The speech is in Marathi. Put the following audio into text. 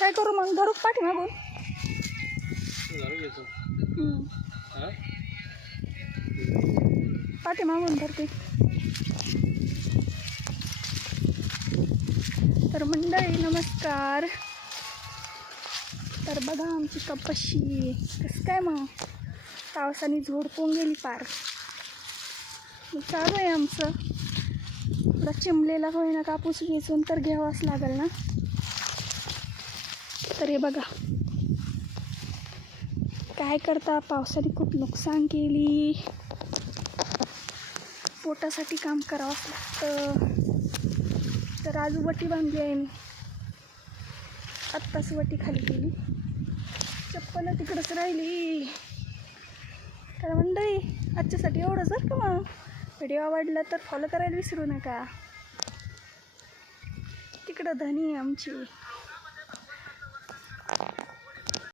काय करू मग? धरू पाठी मागून. हा पाठी मागून धरते तर मंडळी नमस्कार. तर बघा आमची कपाशी. कसं काय मग? पावसाने झोडपून गेली पार. चालू आहे आमचं. थोडा चिमलेला होईना कापूस वेचून तर घ्यावाच लागेल ना? तर हे बघा. काय करता? पावसाने खूप नुकसान केली. पोटासाठी काम करावंच लागतं. तर आज वटी बांधली आहे मी. आत्ताच वटी खाली केली. चप्पल तिकडंच राहिली. तर मंडळी आजच्यासाठी एवढं जर का मग. व्हिडिओ आवडला तर फॉलो करायला विसरू नका. तिकडं धनी आहे आमची.